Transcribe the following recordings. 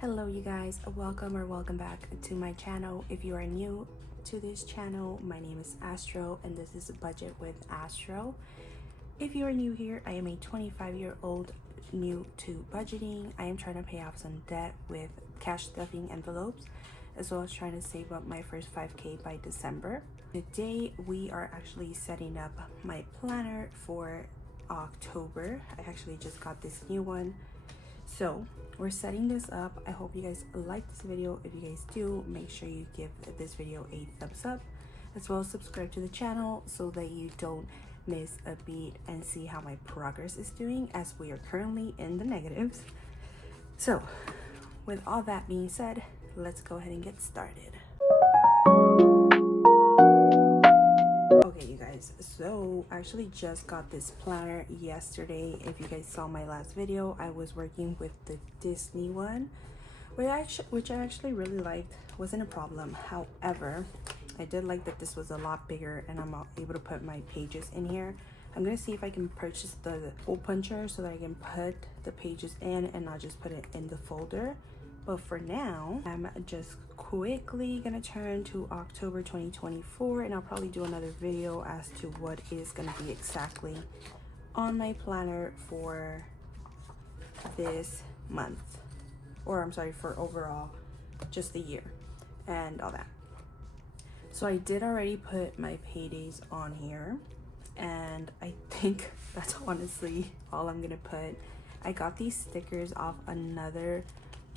Hello you guys, welcome or welcome back to my channel. If you are new to this channel, my name is Astro and this is Budget with Astro. If you are new here, I am a 25-year-old new to budgeting. I am trying to pay off some debt with cash stuffing envelopes, as well as trying to save up my first 5K by December. Today we are actually setting up my planner for October. I actually just got this new one. So we're setting this up. I hope you guys like this video. If you guys do, make sure you give this video a thumbs up, as well as subscribe to the channel so that you don't miss a beat and see how my progress is doing, as we are currently in the negatives. So with all that being said, let's go ahead and get started. Okay you guys, so I actually just got this planner yesterday. If you guys saw my last video, I was working with the Disney one, which I actually really liked. Wasn't a problem. However, I did like that this was a lot bigger and I'm able to put my pages in here. I'm gonna see if I can purchase the hole puncher so that I can put the pages in and not just put it in the folder. But for now, I'm just quickly gonna turn to October 2024, and I'll probably do another video as to what is gonna be exactly on my planner for this month, or I'm sorry, for overall just the year and all that. So I did already put my paydays on here, and I think that's honestly all I'm gonna put. I got these stickers off another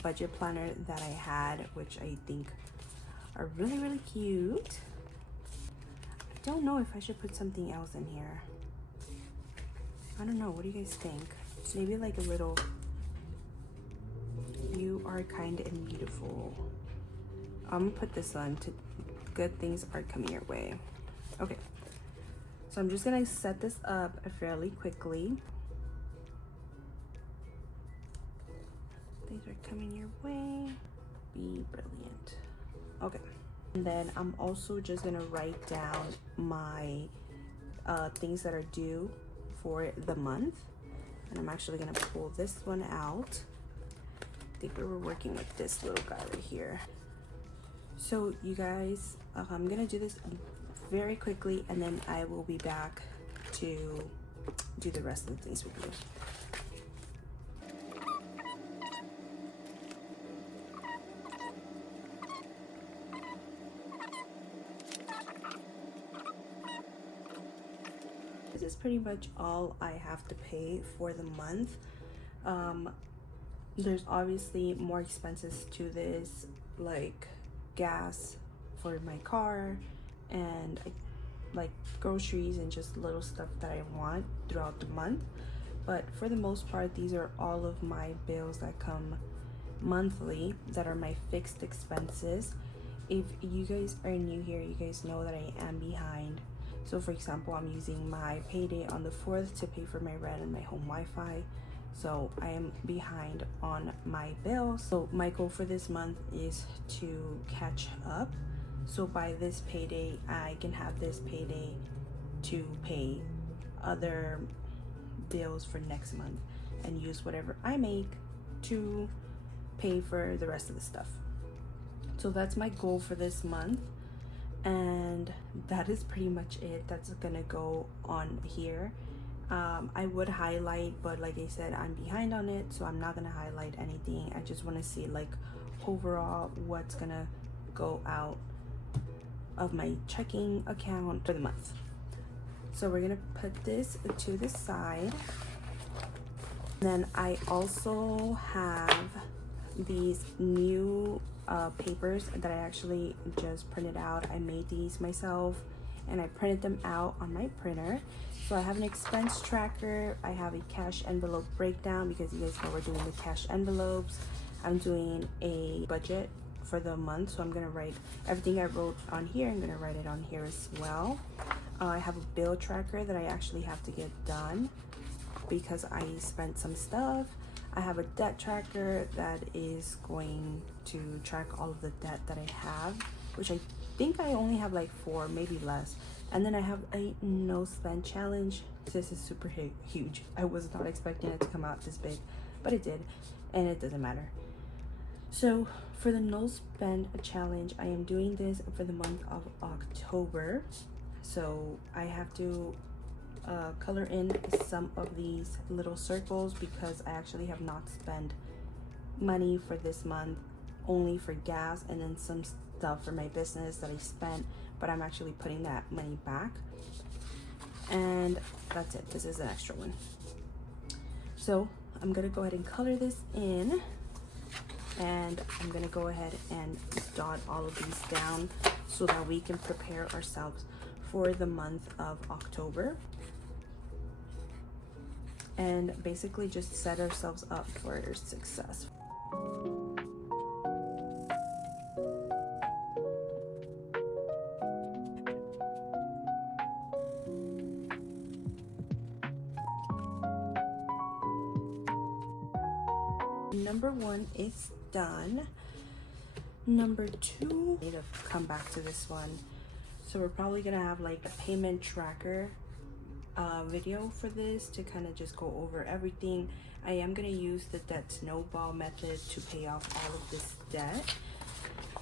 budget planner that I had, which I think are really cute. I don't know if I should put something else in here. I don't know, what do you guys think? Maybe like a little "you are kind and beautiful." I'm gonna put this on to "good things are coming your way." Okay, so I'm just gonna set this up fairly quickly. Things are coming your way. Be brilliant. Okay, and then I'm also just gonna write down my things that are due for the month, and I'm actually gonna pull this one out. I think we were working with this little guy right here. So you guys, I'm gonna do this very quickly, and then I will be back to do the rest of the things with you. This is pretty much all I have to pay for the month. There's obviously more expenses to this, like gas for my car and like groceries and just little stuff that I want throughout the month. But for the most part, these are all of my bills that come monthly that are my fixed expenses. If you guys are new here, you guys know that I am behind. So for example, I'm using my payday on the 4th to pay for my rent and my home Wi-Fi. So I am behind on my bills. So my goal for this month is to catch up. So by this payday, I can have this payday to pay other bills for next month and use whatever I make to pay for the rest of the stuff. So that's my goal for this month. And that is pretty much it. That's gonna go on here. I would highlight, but like I said, I'm behind on it, so I'm not gonna highlight anything. I just want to see like overall what's gonna go out of my checking account for the month. So we're gonna put this to the side. Then I also have these new papers that I actually just printed out. I made these myself and I printed them out on my printer. So I have an expense tracker, I have a cash envelope breakdown, because you guys know we're doing the cash envelopes. I'm doing a budget for the month, so I'm gonna write everything I wrote on here. I'm gonna write it on here as well. I have a bill tracker that I actually have to get done because I spent some stuff. I have a debt tracker that is going to track all of the debt that I have, which I think I only have like 4, maybe less. And then I have a no spend challenge. This is super huge. I was not expecting it to come out this big, but it did, and it doesn't matter. So for the no spend challenge, I am doing this for the month of October. So I have to color in some of these little circles because I actually have not spent money for this month, only for gas and then some stuff for my business that I spent, but I'm actually putting that money back. And that's it. This is an extra one. So I'm gonna go ahead and color this in, and I'm gonna go ahead and dot all of these down so that we can prepare ourselves for the month of October and basically just set ourselves up for success. Number 1 is done. Number 2, I need to come back to this one. So we're probably gonna have like a payment tracker video for this to kind of just go over everything. I am gonna use the debt snowball method to pay off all of this debt.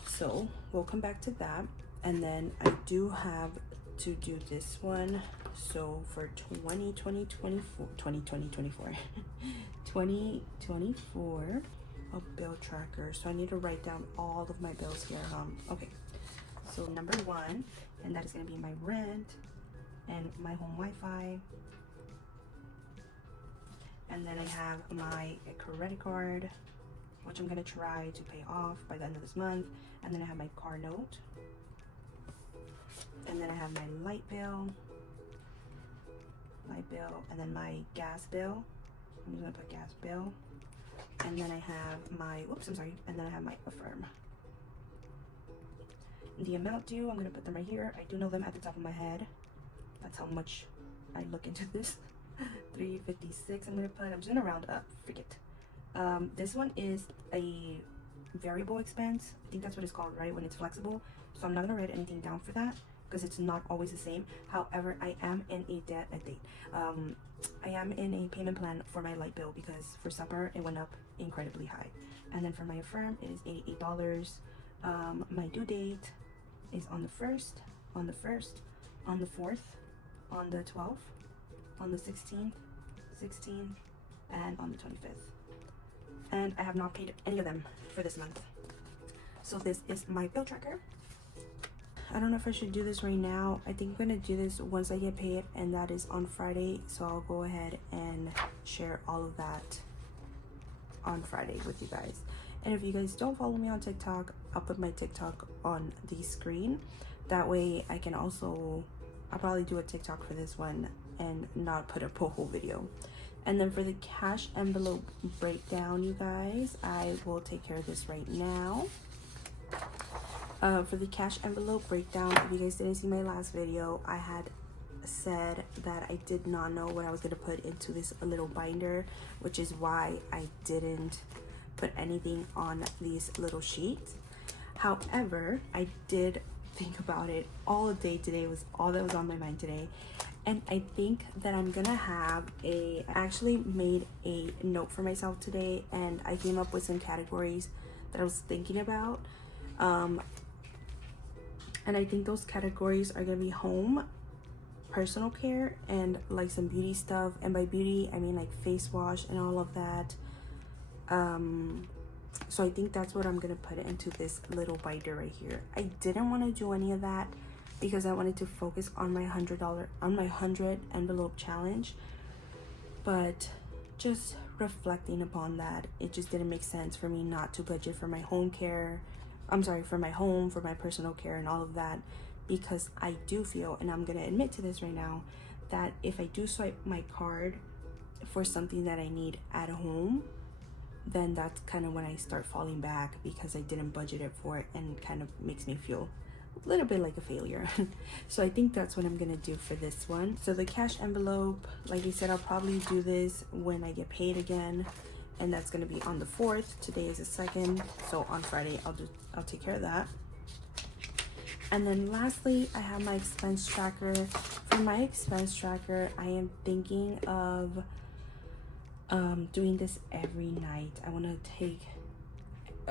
So we'll come back to that. And then I do have to do this one. So for 2024 a bill tracker. So I need to write down all of my bills here. Okay, so number 1, and that is going to be my rent and my home Wi-Fi, and then I have my credit card, which I'm going to try to pay off by the end of this month, and then I have my car note, and then I have my light bill, and then my gas bill. I'm just gonna put gas bill, and then I have my and then I have my Affirm. The amount due, I'm gonna put them right here. I do know them at the top of my head. That's how much I look into this. 356. I'm just gonna round up. Forget. This one is a variable expense. I think that's what it's called, right? When it's flexible. So I'm not gonna write anything down for that, because it's not always the same. However, I am in I am in a payment plan for my light bill because for summer it went up incredibly high. And then for my Affirm, it is $88. My due date is on the 1st, on the 4th, on the 12th, on the 16th, and on the 25th. And I have not paid any of them for this month. So this is my bill tracker. I don't know if I should do this right now. I think I'm gonna do this once I get paid, and that is on Friday. So I'll go ahead and share all of that on Friday with you guys. And if you guys don't follow me on TikTok, I'll put my TikTok on the screen. That way I can also, I'll probably do a TikTok for this one and not put up a whole video. And then for the cash envelope breakdown, you guys, I will take care of this right now. For the cash envelope breakdown, if you guys didn't see my last video, I had said that I did not know what I was going to put into this little binder, which is why I didn't put anything on these little sheets. However, I did think about it all day today. Was all that was on my mind today. And I think that I'm gonna have I actually made a note for myself today, and I came up with some categories that I was thinking about. And I think those categories are gonna be home, personal care, and like some beauty stuff. And by beauty, I mean like face wash and all of that. So I think that's what I'm gonna put into this little binder right here. I didn't want to do any of that because I wanted to focus on my $100 envelope challenge. But just reflecting upon that, it just didn't make sense for me not to budget for my home care. For my home, for my personal care and all of that, because I do feel, and I'm gonna admit to this right now, that if I do swipe my card for something that I need at home, then that's kind of when I start falling back because I didn't budget it for it, and kind of makes me feel a little bit like a failure. So I think that's what I'm gonna do for this one. So the cash envelope, like I said, I'll probably do this when I get paid again, and that's gonna be on the 4th. Today is the 2nd, so on Friday I'll take care of that. And then lastly, I have my expense tracker. For my expense tracker, I am thinking of doing this every night. I want to take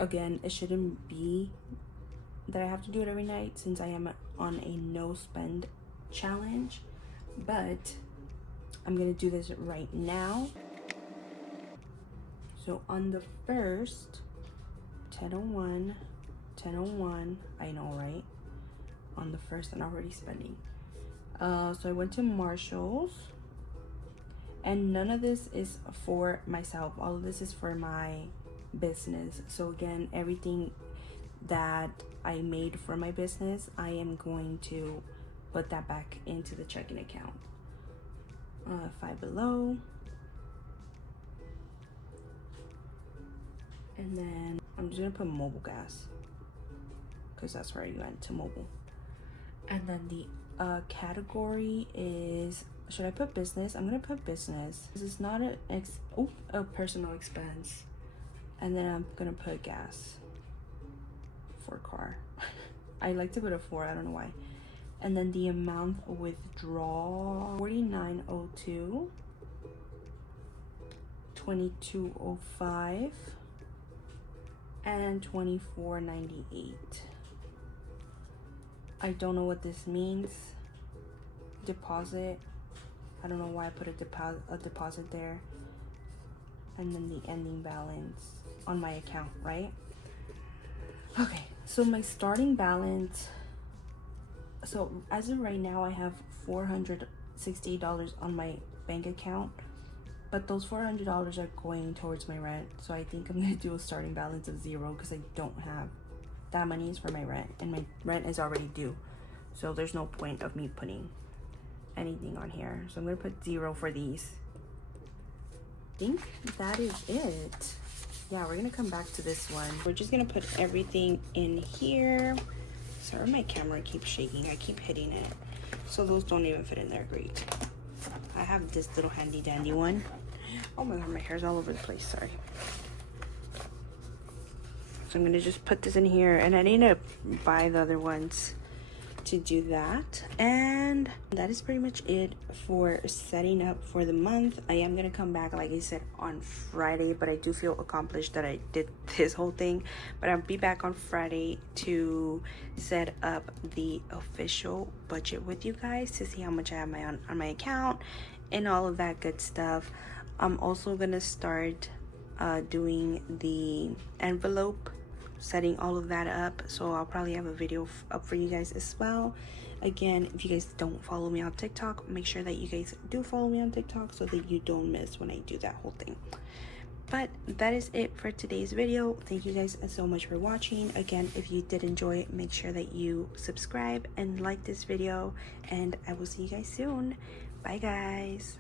again, it shouldn't be that I have to do it every night since I am on a no spend challenge, but I'm gonna do this right now. So on the first, 10:01, 10:01, I know, right? On the first, I'm already spending. So I went to Marshall's, and none of this is for myself. All of this is for my business. So again, everything that I made for my business, I am going to put that back into the checking account. Five Below. And then I'm just gonna put mobile gas because that's where I went, to mobile. And then the category is, should I put business? I'm gonna put business. This is not a personal expense. And then I'm gonna put gas for car. I like to put a 4, I don't know why. And then the amount withdraw, 4902, 2205, and 2498. I don't know what this means. Deposit, I don't know why I put a deposit there. And then the ending balance on my account, right? Okay, so my starting balance, so as of right now, I have $460 on my bank account, but those $400 are going towards my rent. So I think I'm gonna do a starting balance of 0 because I don't have that money is for my rent, and my rent is already due. So there's no point of me putting anything on here. So I'm gonna put 0 for these. I think that is it. Yeah, we're gonna come back to this one. We're just gonna put everything in here. Sorry, my camera keeps shaking. I keep hitting it. So those don't even fit in there. Great. I have this little handy dandy one. Oh my god, my hair's all over the place. Sorry. So I'm gonna just put this in here, and I need to buy the other ones to do that. And that is pretty much it for setting up for the month. I am gonna come back, like I said, on Friday, but I do feel accomplished that I did this whole thing. But I'll be back on Friday to set up the official budget with you guys to see how much I have on my account and all of that good stuff. I'm also gonna start doing the envelope, setting all of that up, so I'll probably have a video up for you guys as well. Again, if you guys don't follow me on TikTok, make sure that you guys do follow me on TikTok so that you don't miss when I do that whole thing. But that is it for today's video. Thank you guys so much for watching. Again, if you did enjoy, make sure that you subscribe and like this video, and I will see you guys soon. Bye guys.